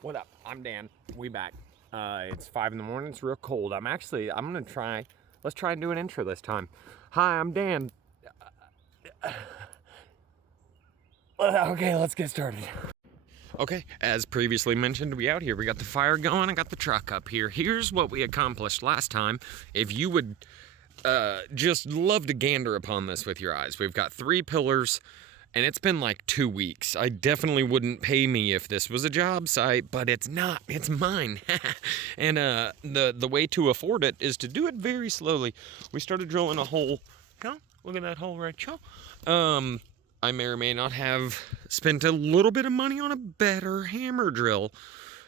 What up? I'm Dan. We back. It's 5 in the morning. It's real cold. let's try and do an intro this time. Hi, I'm Dan. Okay, let's get started. Okay, as previously mentioned, we out here. We got the fire going. I got the truck up here. Here's what we accomplished last time. If you would just love to gander upon this with your eyes. We've got 3 pillars. And it's been like 2 weeks. I definitely wouldn't pay me if this was a job site, but it's not. It's mine. And the way to afford it is to do it very slowly. We started drilling a hole. Oh, look at that hole right there. I may or may not have spent a little bit of money on a better hammer drill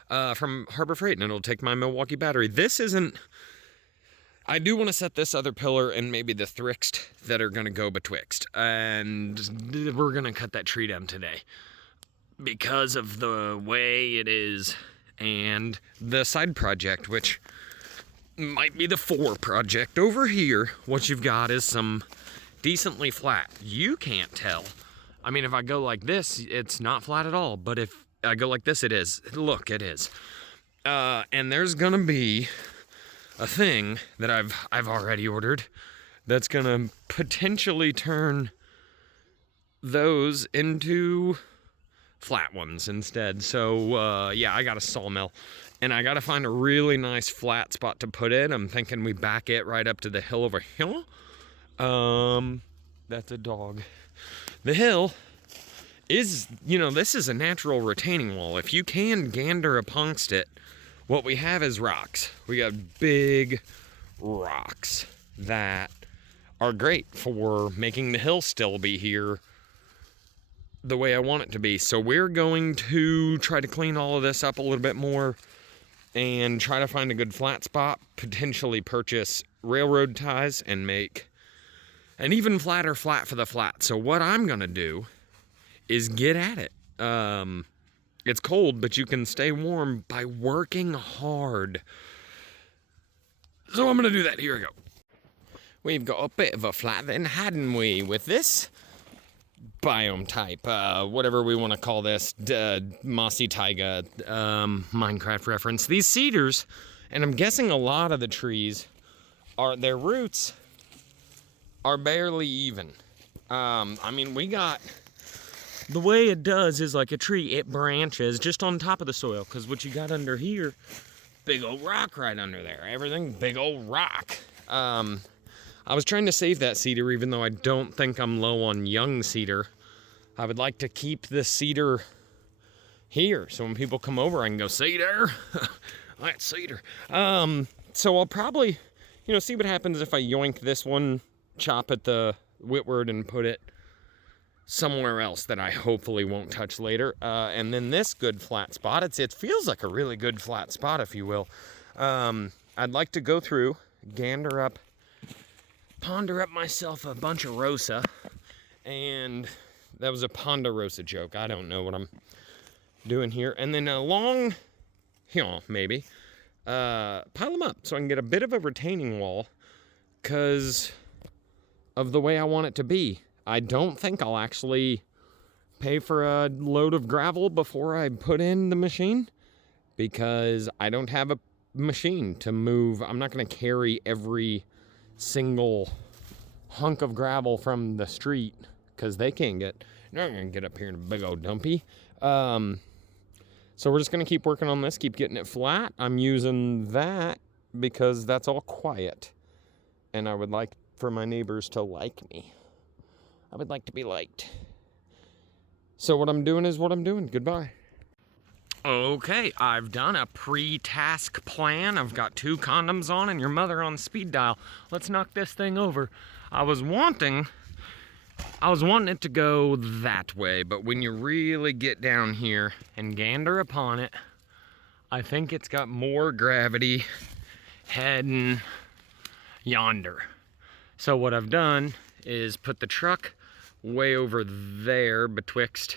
from Harbor Freight, and it'll take my Milwaukee battery. This isn't... I do want to set this other pillar and maybe the thrixt that are going to go betwixt. And we're going to cut that tree down today because of the way it is and the side project, which might be the 4 project. Over here, what you've got is some decently flat. You can't tell. I mean, if I go like this, it's not flat at all. But if I go like this, it is. Look, it is. And there's going to be a thing that I've already ordered that's gonna potentially turn those into flat ones instead. So yeah, I got a sawmill and I gotta find a really nice flat spot to put it. I'm thinking we back it right up to the hill over here. That's a dog. The hill is, this is a natural retaining wall. If you can gander amongst it, what we have is rocks. We got big rocks that are great for making the hill still be here the way I want it to be. So we're going to try to clean all of this up a little bit more and try to find a good flat spot, potentially purchase railroad ties and make an even flatter flat for the flat. So what I'm gonna do is get at it. It's cold, but you can stay warm by working hard. So I'm going to do that. Here we go. We've got a bit of a flat then, hadn't we, with this biome type, whatever we want to call this, mossy taiga, Minecraft reference. These cedars, and I'm guessing a lot of the trees, their roots are barely even. I mean, we got... The way it does is like a tree, it branches just on top of the soil, because what you got under here, big old rock right under there. Everything big old rock. I was trying to save that cedar, even though I don't think I'm low on young cedar. I would like to keep the cedar here, so when people come over, I can go, cedar, that's cedar. So I'll probably, see what happens if I yoink this one, chop at the Whitward and put it somewhere else that I hopefully won't touch later. And then this good flat spot, it feels like a really good flat spot, if you will. I'd like to go through, gander up, ponder up myself a bunch of Rosa. And that was a Ponderosa joke. I don't know what I'm doing here. And then along here, maybe, pile them up so I can get a bit of a retaining wall because of the way I want it to be. I don't think I'll actually pay for a load of gravel before I put in the machine because I don't have a machine to move. I'm not going to carry every single hunk of gravel from the street because they're not going to get up here in a big old dumpy. So we're just going to keep working on this, keep getting it flat. I'm using that because that's all quiet and I would like for my neighbors to like me. I would like to be liked. So what I'm doing is what I'm doing. Goodbye. Okay, I've done a pre-task plan. I've got 2 condoms on and your mother on speed dial. Let's knock this thing over. I was wanting it to go that way, but when you really get down here and gander upon it, I think it's got more gravity heading yonder. So what I've done is put the truck way over there betwixt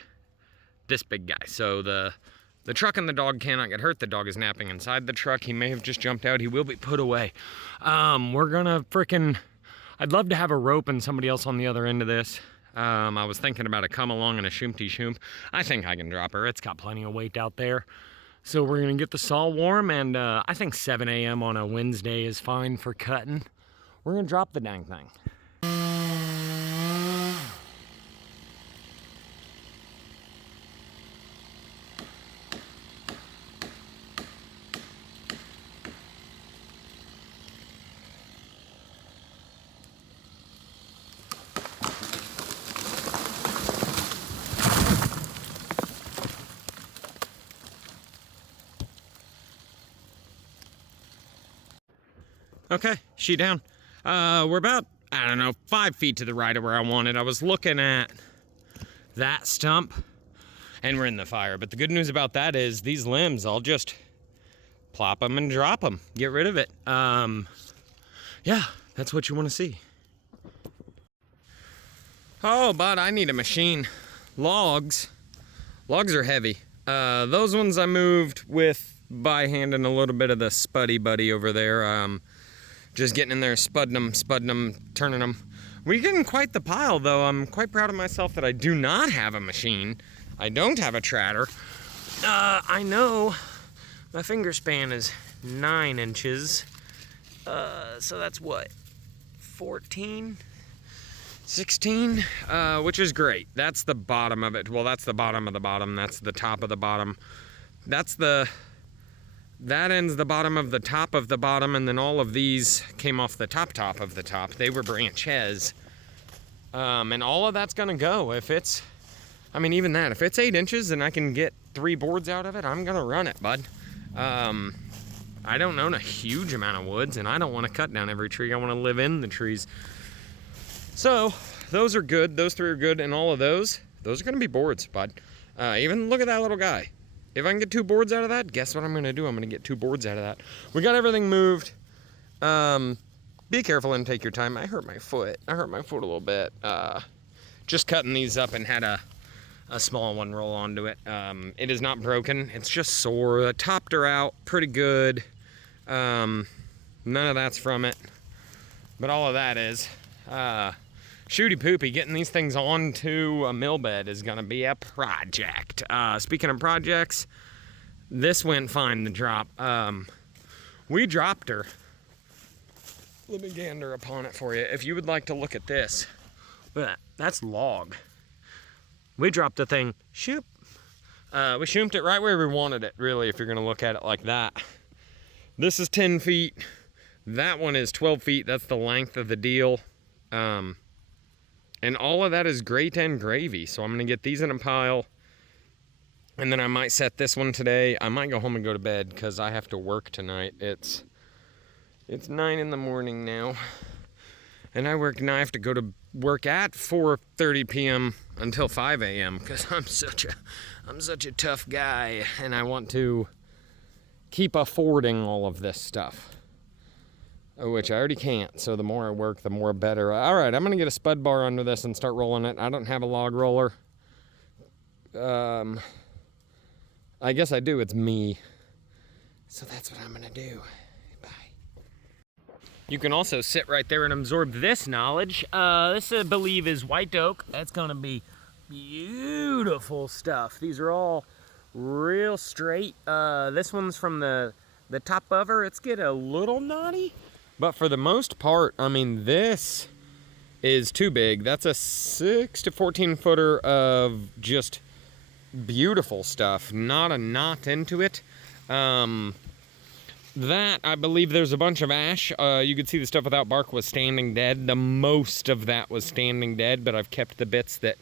this big guy. So the truck and the dog cannot get hurt. The dog is napping inside the truck. He may have just jumped out. He will be put away. We're gonna I'd love to have a rope and somebody else on the other end of this. I was thinking about a come along and a shoomty shoomp. I think I can drop her. It's got plenty of weight out there. So we're gonna get the saw warm, and I think 7 a.m. on a Wednesday is fine for cutting. We're gonna drop the dang thing. Okay, she down. We're about, I don't know, 5 feet to the right of where I wanted. I was looking at that stump, and we're in the fire. But the good news about that is these limbs, I'll just plop them and drop them. Get rid of it. Yeah, that's what you want to see. Oh, but I need a machine. Logs are heavy. Those ones I moved with by hand and a little bit of the spuddy buddy over there. Just getting in there, spudding them, turning them. We're getting quite the pile, though. I'm quite proud of myself that I do not have a machine. I don't have a tratter. I know my finger span is 9 inches. So that's what, 14? 16, which is great. That's the bottom of it. Well, that's the bottom of the bottom. That's the top of the bottom. That ends the bottom of the bottom, and then all of these came off the top of the top. They were branches. And all of that's gonna go. If it's, I mean, even that, if it's 8 inches and I can get 3 boards out of it, I'm gonna run it, bud. I don't own a huge amount of woods, and I don't wanna cut down every tree. I wanna live in the trees. So, those are good. Those 3 are good, and all of those are gonna be boards, bud. Even look at that little guy. If I can get 2 boards out of that, guess what I'm gonna do? I'm gonna get 2 boards out of that. We got everything moved. Be careful and take your time. I hurt my foot. a little bit. Just cutting these up and had a small one roll onto it. It is not broken. It's just sore. The topped her out pretty good. None of that's from it. But all of that is. Shooty poopy, getting these things onto a mill bed is gonna be a project. Speaking of projects, this went fine, the drop. We dropped her. Let me gander upon it for you. If you would like to look at this, that's log. We dropped the thing, shoop. We shoomed it right where we wanted it, really, if you're gonna look at it like that. This is 10 feet. That one is 12 feet. That's the length of the deal. And all of that is great and gravy. So I'm gonna get these in a pile, and then I might set this one today. I might go home and go to bed because I have to work tonight. It's 9 in the morning now, and I have to go to work at 4:30 p.m. until 5 a.m. because I'm such a tough guy, and I want to keep affording all of this stuff. Which I already can't, so the more I work, the more better. All right, I'm gonna get a spud bar under this and start rolling it. I don't have a log roller. I guess I do, it's me. So that's what I'm gonna do. Bye. You can also sit right there and absorb this knowledge. This, I believe, is white oak. That's gonna be beautiful stuff. These are all real straight. This one's from the top of her. It's getting a little knotty. But for the most part, I mean, this is too big. That's a 6 to 14 footer of just beautiful stuff. Not a knot into it. That, I believe there's a bunch of ash. You could see the stuff without bark was standing dead. The most of that was standing dead, but I've kept the bits that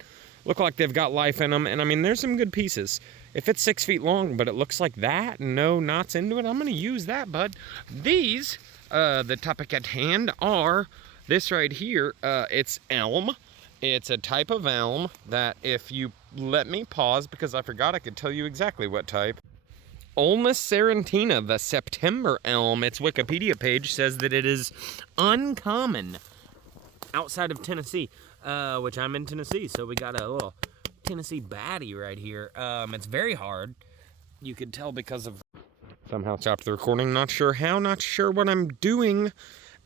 look like they've got life in them. And I mean, there's some good pieces. If it's 6 feet long, but it looks like that, and no knots into it, I'm gonna use that, bud. These, the topic at hand, are this right here. It's elm. It's a type of elm that, if you let me pause, because I forgot I could tell you exactly what type. Ulmus serrentina, the September elm. Its Wikipedia page says that it is uncommon outside of Tennessee, which I'm in Tennessee, so we got a little Tennessee baddie right here. It's very hard. You could tell because of... Somehow stopped the recording. Not sure how, not sure what I'm doing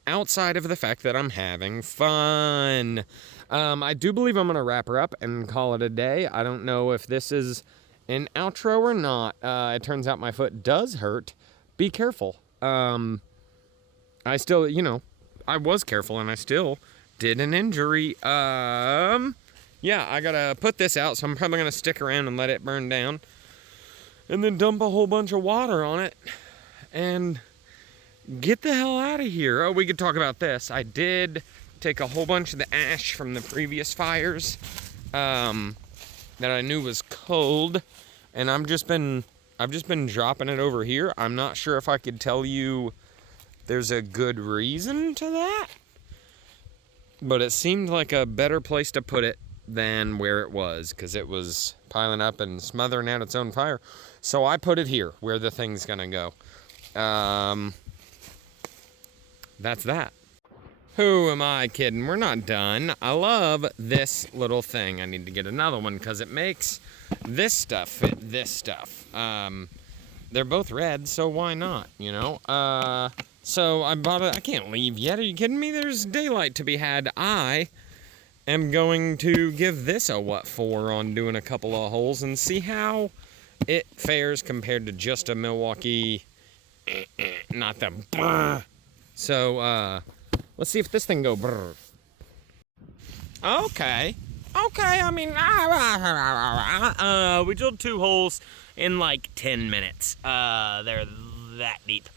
outside of the fact that I'm having fun. I do believe I'm going to wrap her up and call it a day. I don't know if this is an outro or not, it turns out my foot does hurt. Be careful. I still, I was careful and I still did an injury. Yeah, I gotta put this out, so I'm probably gonna stick around and let it burn down. And then dump a whole bunch of water on it. And get the hell out of here. Oh, we could talk about this. I did take a whole bunch of the ash from the previous fires that I knew was cold. And I've just been dropping it over here. I'm not sure if I could tell you there's a good reason to that. But it seemed like a better place to put it than where it was, because it was piling up and smothering out its own fire. So I put it here where the thing's gonna go. That's that. Who am I kidding? We're not done. I love this little thing. I need to get another one because it makes this stuff fit this stuff. They're both red, so why not, So I bought it. I can't leave yet. Are you kidding me? There's daylight to be had. I am going to give this a what for on doing a couple of holes and see how it fares compared to just a Milwaukee. Not the brr. So, let's see if this thing go brr. Okay, I mean, we drilled 2 holes in like 10 minutes. They're that deep.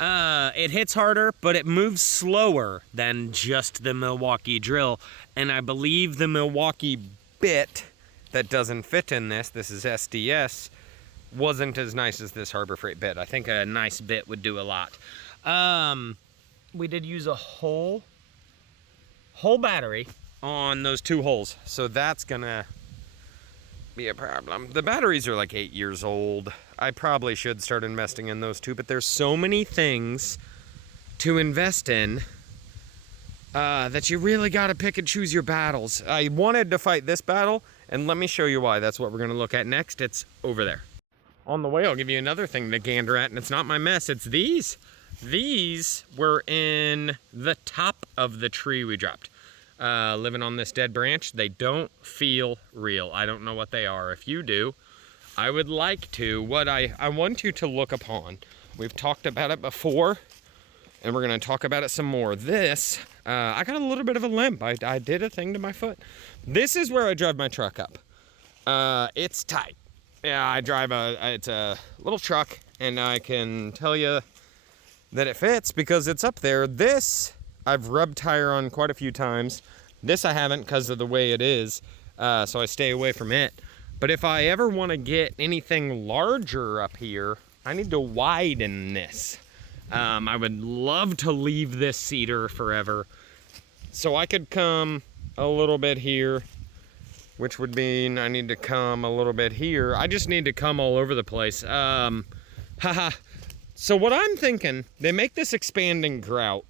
It hits harder, but it moves slower than just the Milwaukee drill. And I believe the Milwaukee bit that doesn't fit in this is SDS, wasn't as nice as this Harbor Freight bit. I think a nice bit would do a lot. We did use a whole battery on those 2 holes, so that's gonna be a problem. The batteries are like 8 years old. I probably should start investing in those too, but there's so many things to invest in that you really got to pick and choose your battles. I wanted to fight this battle, and let me show you why. That's what we're going to look at next. It's over there. On the way, I'll give you another thing to gander at, and it's not my mess. It's these. These were in the top of the tree we dropped. Living on this dead branch. They don't feel real. I don't know what they are. If you do, I would like to. What I want you to look upon. We've talked about it before, and we're going to talk about it some more. This, I got a little bit of a limp. I did a thing to my foot. This is where I drive my truck up. It's tight. Yeah, it's a little truck, and I can tell you that it fits because it's up there. This, I've rubbed tire on quite a few times. This I haven't because of the way it is, so I stay away from it. But if I ever want to get anything larger up here, I need to widen this. I would love to leave this cedar forever. So I could come a little bit here, which would mean I need to come a little bit here. I just need to come all over the place. So what I'm thinking, they make this expanding grout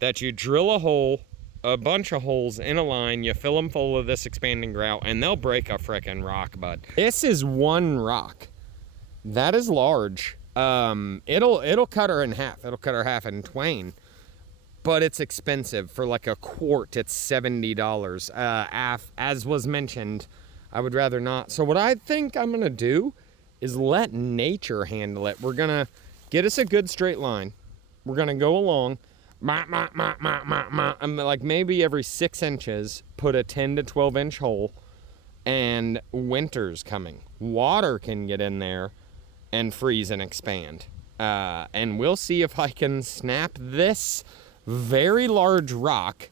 that you drill a hole, a bunch of holes in a line, you fill them full of this expanding grout, and they'll break a frickin' rock, bud. This is one rock. That is large. It'll cut her in half. It'll cut her half in twain. But it's expensive. For like a quart, it's $70. As was mentioned, I would rather not. So what I think I'm gonna do is let nature handle it. We're gonna get us a good straight line. We're gonna go along. I'm like maybe every 6 inches, put a 10 to 12 inch hole, and winter's coming. Water can get in there and freeze and expand. And we'll see if I can snap this very large rock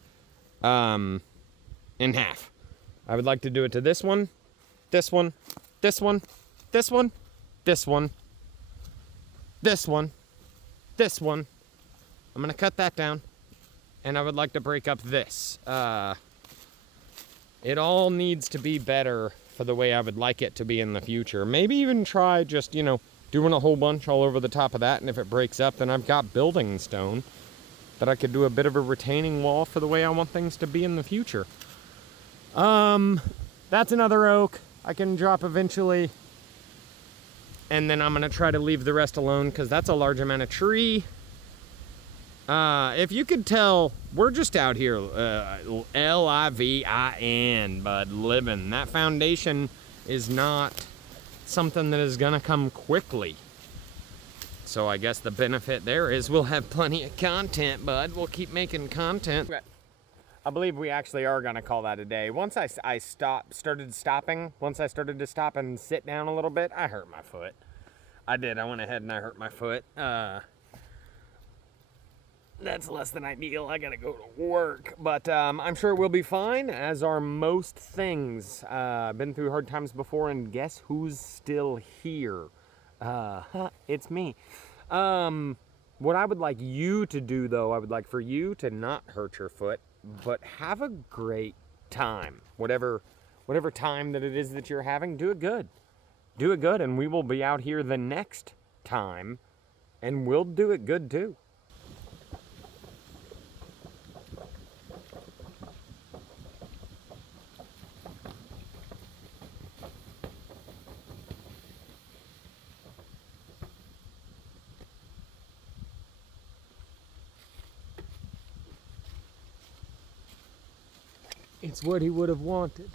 in half. I would like to do it to this one, this one, this one, this one, this one, this one, this one. I'm gonna cut that down, and I would like to break up this. It all needs to be better for the way I would like it to be in the future. Maybe even try just, doing a whole bunch all over the top of that, and if it breaks up, then I've got building stone that I could do a bit of a retaining wall for the way I want things to be in the future. That's another oak I can drop eventually, and then I'm gonna try to leave the rest alone because that's a large amount of tree. If you could tell, we're just out here, L-I-V-I-N, bud, living. That foundation is not something that is gonna come quickly. So I guess the benefit there is we'll have plenty of content, bud. We'll keep making content. I believe we actually are gonna call that a day. Once I started to stop and sit down a little bit, I hurt my foot. I did, I went ahead and I hurt my foot. That's less than ideal. I gotta go to work, but I'm sure we'll be fine, as are most things. Been through hard times before, and guess who's still here? It's me. What I would like you to do, though, I would like for you to not hurt your foot, but have a great time. Whatever time that it is that you're having, do it good. Do it good, and we will be out here the next time, and we'll do it good too. It's what he would have wanted.